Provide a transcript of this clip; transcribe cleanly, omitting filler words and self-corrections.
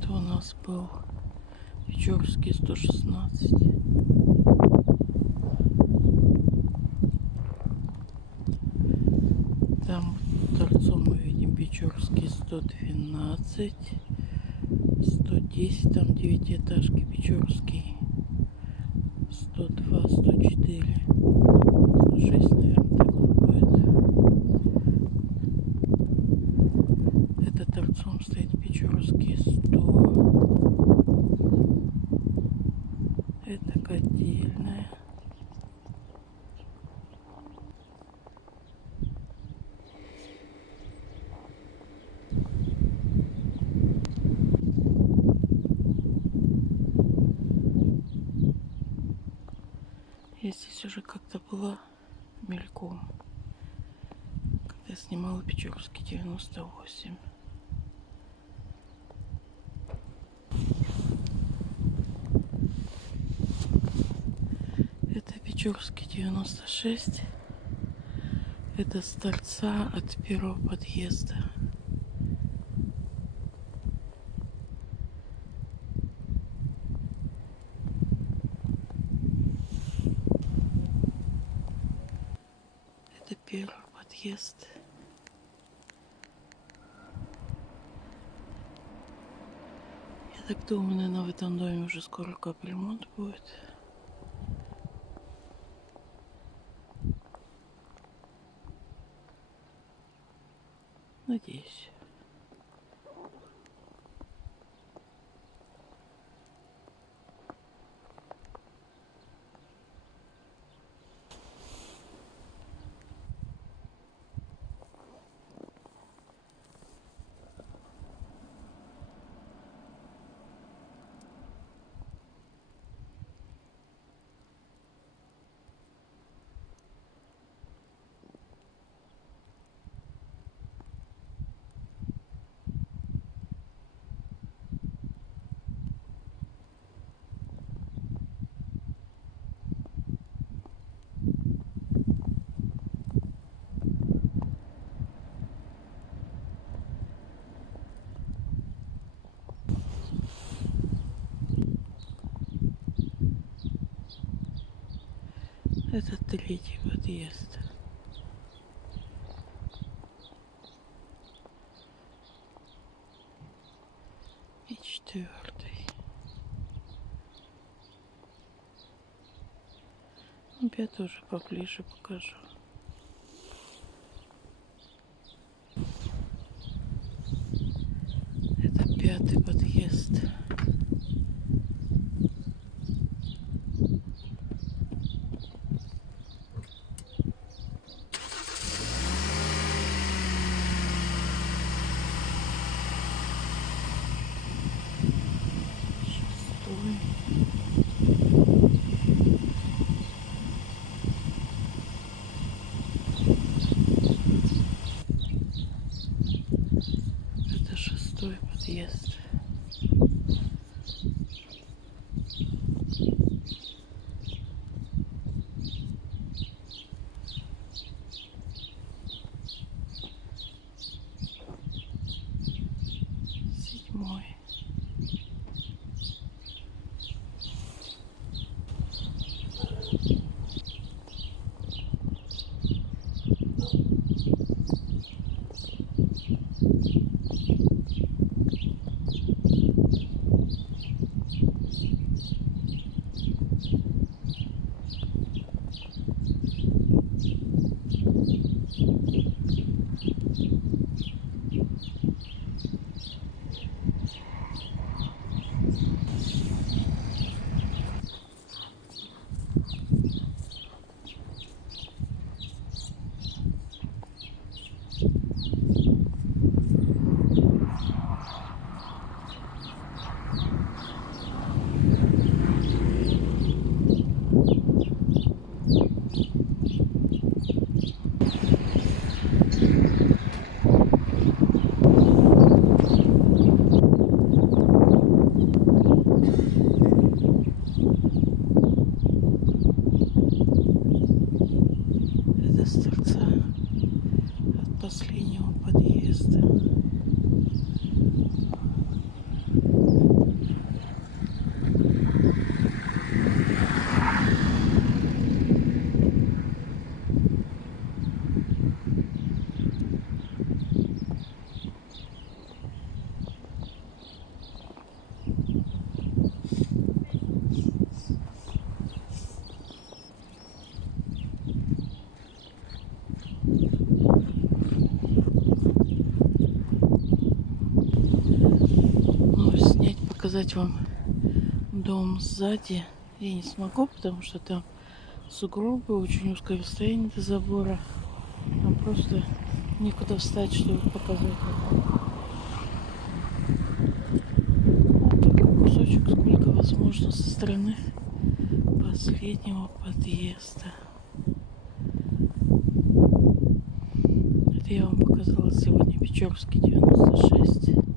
Это у нас был Печорский 116. Там торцом мы видим Печорский 112, 110, там девятиэтажки Печорский 102, 104, 106, наверное, такой будет. Это торцом стоит Печорский 100. Это котельная. Я здесь уже как-то была мельком, когда снимала Печорский 98. Это Печорский 96. Это с торца от первого подъезда. Это первый подъезд. Я так думаю, наверное, в этом доме уже скоро капремонт будет. Надеюсь. Это третий подъезд. И четвертый. Я тоже поближе покажу. Это пятый подъезд. Это шестой подъезд. Седьмой. последнего подъезда. показать вам дом сзади. Я не смогу, потому что там сугробы, очень узкое расстояние до забора. Там просто некуда встать, чтобы показать вам. Вот такой кусочек, сколько возможно со стороны последнего подъезда. Это я вам показала сегодня Печорский 96.